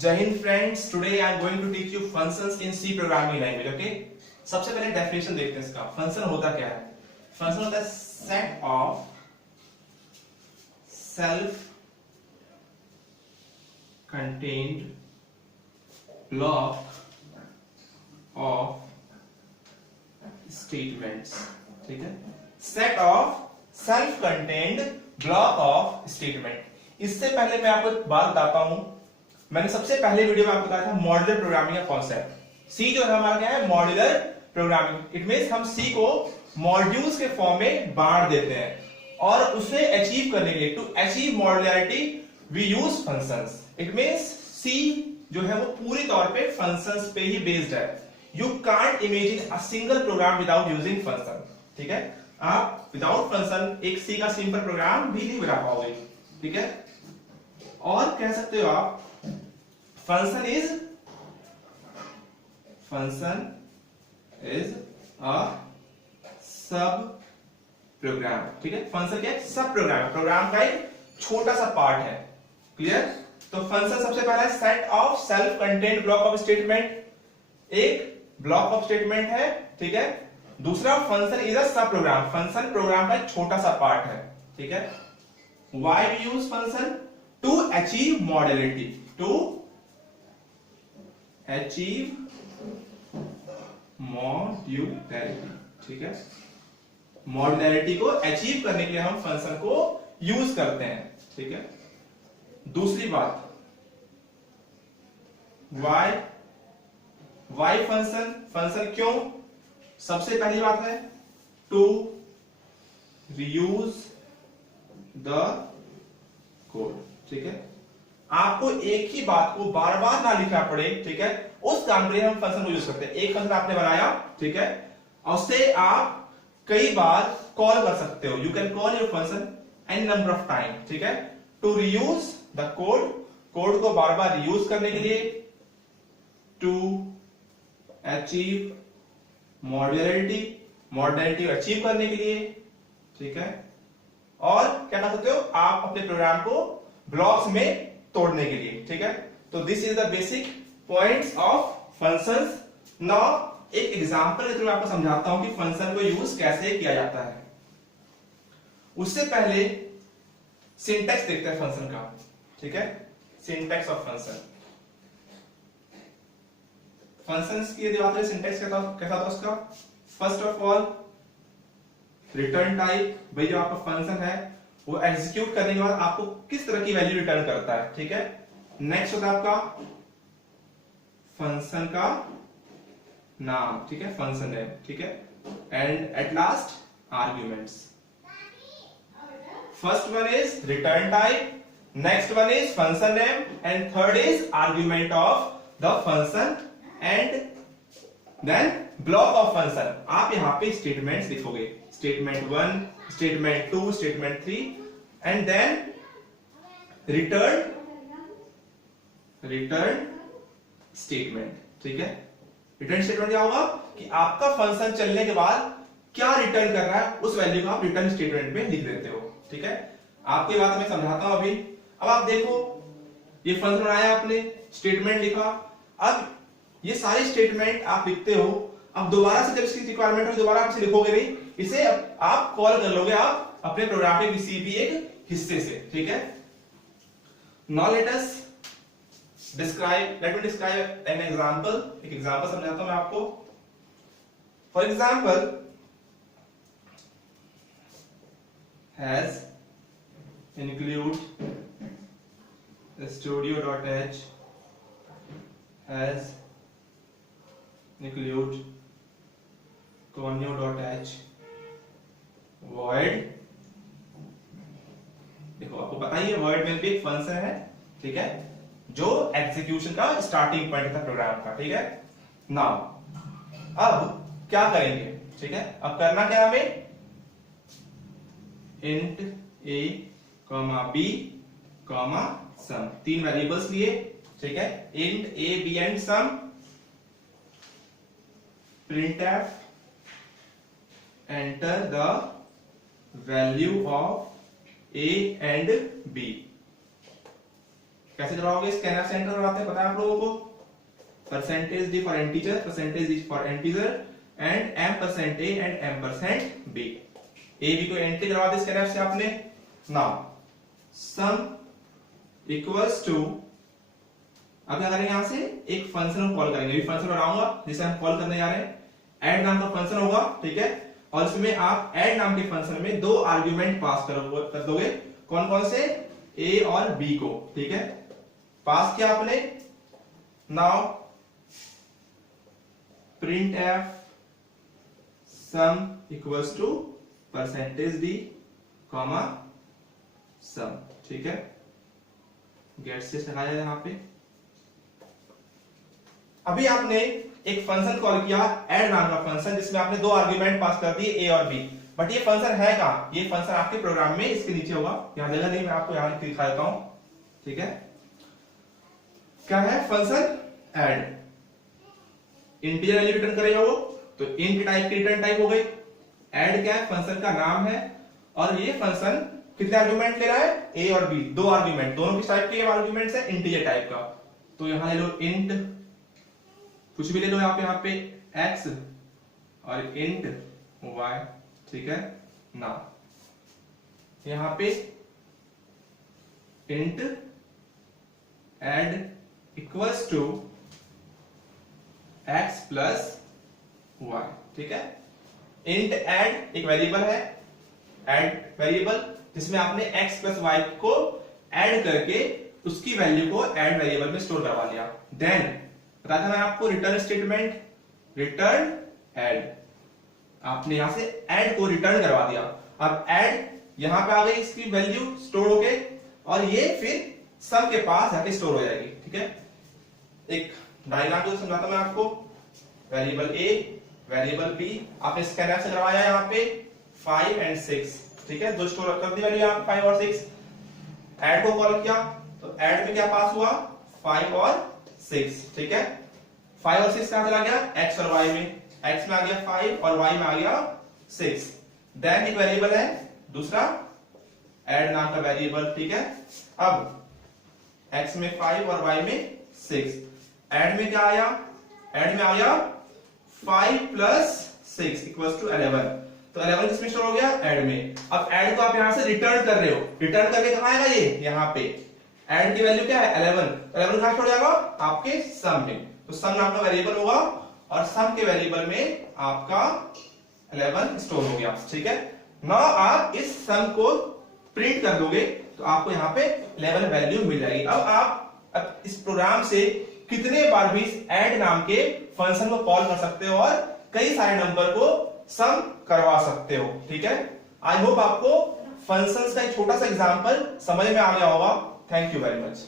जय हिंद friends, today I am going to teach you functions in C programming language. Okay, सबसे पहले definition देखते हैं इसका। फंक्शन होता क्या है? फंक्शन होता है set of self contained block of statements. ठीक है, set of self contained block of statement. इससे पहले मैं आपको एक बात बताता हूं। मैंने सबसे पहले वीडियो में आपको बताया था मॉड्यूलर प्रोग्रामिंग का कॉन्सेप्ट। सी जो है हमारा क्या है? Modular programming. इट मींस हम सी को मॉड्यूल्स के फॉर्म में बांट देते हैं और उसे अचीव करने के लिए, to achieve modularity we use functions. It means C जो है वो पूरी तौर पे फंक्शंस पे ही बेस्ड है। You can't imagine a single program without using function. ठीक है, आप विदाउट फंक्शन एक सी का सिंपल प्रोग्राम भी नहीं बना पाओगे। ठीक है, और कह सकते हो आप फंक्शन इज अ सब प्रोग्राम। ठीक है, फंक्शन क्या है? सब प्रोग्राम, प्रोग्राम का एक छोटा सा पार्ट है। क्लियर? तो फंक्शन सबसे पहला है set of self contained block of statement. एक ब्लॉक ऑफ स्टेटमेंट है। ठीक है, दूसरा फंक्शन इज अ सब प्रोग्राम। फंक्शन प्रोग्राम का एक छोटा सा पार्ट है। ठीक है, why we use function? To achieve modularity, to achieve modularity. ठीक है, मॉड्यूलरिटी को अचीव करने के लिए हम फंक्शन को यूज करते हैं। ठीक है, दूसरी बात वाई फंक्शन। फंक्शन क्यों? सबसे पहली बात है टू रीयूज द कोड। ठीक है, आपको एक ही बात को बार बार ना लिखना पड़े। ठीक है, उस काम के लिए हम फंक्शन को यूज करते हैं। एक फंक्शन आपने बनाया, ठीक है, और उससे आप कई बार कॉल कर सकते हो। You can call your function n number of time. ठीक है, to reuse the code, code को बार बार रीयूज करने के लिए, to achieve modularity, modularity achieve करने के लिए। ठीक है, और क्या कर सकते हो आप अपने प्रोग्राम को ब्लॉक्स में तोड़ने के लिए। ठीक है, तो this is the basic points of functions. Now एक एग्जांपल के थ्रू मैं आपको समझाता हूं कि फंक्शन को यूज कैसे किया जाता है। उससे पहले सिंटैक्स देखते हैं फंक्शन का। ठीक है, सिंटैक्स ऑफ फंक्शन। फंक्शंस की यदि बात करें, सिंटैक्स कैसा था उसका? First of all return type. भाई जो आपका फंक्शन है वो एग्जीक्यूट करने के बाद आपको किस तरह की वैल्यू रिटर्न करता है। ठीक है, नेक्स्ट होता है आपका फंक्शन का नाम। ठीक है, फंक्शन नेम। ठीक है, and at last arguments. First one is return type, next one is function name, and third is argument of the function, and then block of function. आप यहां पे स्टेटमेंट्स लिखोगे, statement 1, statement 2, statement 3, and then return statement. ठीक है, return statement क्या होगा कि आपका फंक्शन चलने के बाद क्या रिटर्न कर रहा है, उस वैल्यू को आप रिटर्न स्टेटमेंट में लिख देते हो। ठीक है, आपकी बात मैं समझाता हूं अभी। अब आप देखो, ये फंक्शन बनाया आपने, स्टेटमेंट लिखा। अब ये सारी स्टेटमेंट आप लिखते हो। अब दोबारा से जब इसकी रिक्वायरमेंट हो, दोबारा आप इसे लिखोगे नहीं, इसे आप कॉल कर लोगे आप अपने प्रोग्राम के किसी भी एक हिस्से से। ठीक है, now let me describe an example. एक एग्जांपल समझाता हूं मैं आपको। For example, has include studio.h, has include conio.h, void। देखो, आपको पता ही है void में भी एक फंक्शन है। ठीक है, जो एग्जीक्यूशन का स्टार्टिंग पॉइंट था प्रोग्राम का। ठीक है, नाउ अब क्या करेंगे? ठीक है, अब करना क्या हमें? int a, b, sum, तीन वेरिएबल्स लिए। ठीक है, int a, b and sum, printf, enter the value of a and b। कैसे करवाओगे? स्कैनर से एंटर करवाते हैं, पता है आप लोगों को। Percentage d for integer, percentage d for integer and m% a and m% b। A B को एंट्री करवा दी स्कैनर से आपने। नाउ सम इक्वल्स टू, अब क्या करेंगे यहां से एक फंक्शन को कॉल करेंगे, फंक्शन बनाऊंगा जिसे हम कॉल करने जा रहे हैं। ऐड नाम का फंक्शन होगा, ठीक है, और इसमें आप ऐड नाम के फंक्शन में दो आर्गुमेंट पास कर दोगे। कौन कौन से? ए और बी को, ठीक है, पास किया आपने। Now print F sum equals to percentage D comma sum, ठीक है, गेट से लगाया यहां पे। अभी आपने एक फंक्शन कॉल किया ऐड नाम का फंक्शन, जिसमें आपने दो आर्गुमेंट पास कर दिए ए और बी, बट ये फंक्शन है कहां? ये फंक्शन आपके प्रोग्राम में इसके नीचे होगा, यहां जगह नहीं, मैं आपको यहां दिखा देता हूं, ठीक है। क्या है function? Add. Integer value return करेगा वो, तो इंट टाइप की रिटर्न टाइप हो गई। ऐड क्या है? फंक्शन का नाम है, और ये फंक्शन कितने आर्गुमेंट ले रहा है? ए और बी, दो आर्गुमेंट, दोनों किस टाइप के आर्गुमेंट्स है? इंटीजर टाइप का। तो यहां ले लो इंट, कुछ भी ले लो यहाँ पे x और इंट y, ठीक है ना। यहां पे int add equals to x plus y, ठीक है। इंट ऐड एक वेरिएबल है, ऐड वेरिएबल, जिसमें आपने x प्लस y को ऐड करके उसकी वैल्यू को ऐड वेरिएबल में स्टोर करवा लिया। देन बताया था मैं आपको रिटर्न स्टेटमेंट, रिटर्न ऐड, आपने यहां से ऐड को रिटर्न करवा दिया। अब ऐड यहां पे आ गई, इसकी वैल्यू स्टोर हो गई, और ये फिर सम के पास जाके स्टोर हो जाएगी, ठीक है। एक डायग्राम को समझाता मैं आपको। वेरिएबल ए, वेरिएबल बी, आपने स्कैनर से करवाया यहां पे 5 और 6, ठीक है, दो स्टोर कर दी वैल्यू यहां 5 और 6। ऐड को कॉल किया, तो ऐड में क्या पास हुआ? 5 और 6, ठीक है। 5 और 6 कहां चला गया? x और y में, x में आ गया 5 और y में आ गया 6। देन एक वेरिएबल है दूसरा ऐड नाम का वेरिएबल, ठीक है। अब x में 5 और y में 6, ऐड में क्या आया? ऐड में आ गया 5 प्लस 6 इक्वल्स टू 11, तो 11 किसमें स्टोर हो गया? ऐड में। अब ऐड को आप यहां से रिटर्न कर रहे हो, रिटर्न करके कहां आएगा? ये यहां पे ऐड की वैल्यू क्या है? 11, 11 कहां छोड़ जाएगा? आपके सम में, तो सम नाम का वेरिएबल होगा, और सम के वेरिएबल में आपका 11 स्टोर हो गया, ठीक है ना। आप इस सम को प्रिंट कर दोगे तो आपको यहाँ पे 11 वैल्यू मिल जाएगी। अब इस प्रोग्राम से कितने बार भी ऐड नाम के फंक्शन को कॉल कर सकते हो और कई सारे नंबर को सम करवा सकते हो, ठीक है। आई होप आपको फंक्शंस का एक छोटा सा एग्जांपल समझ में आ गया होगा। Thank you very much.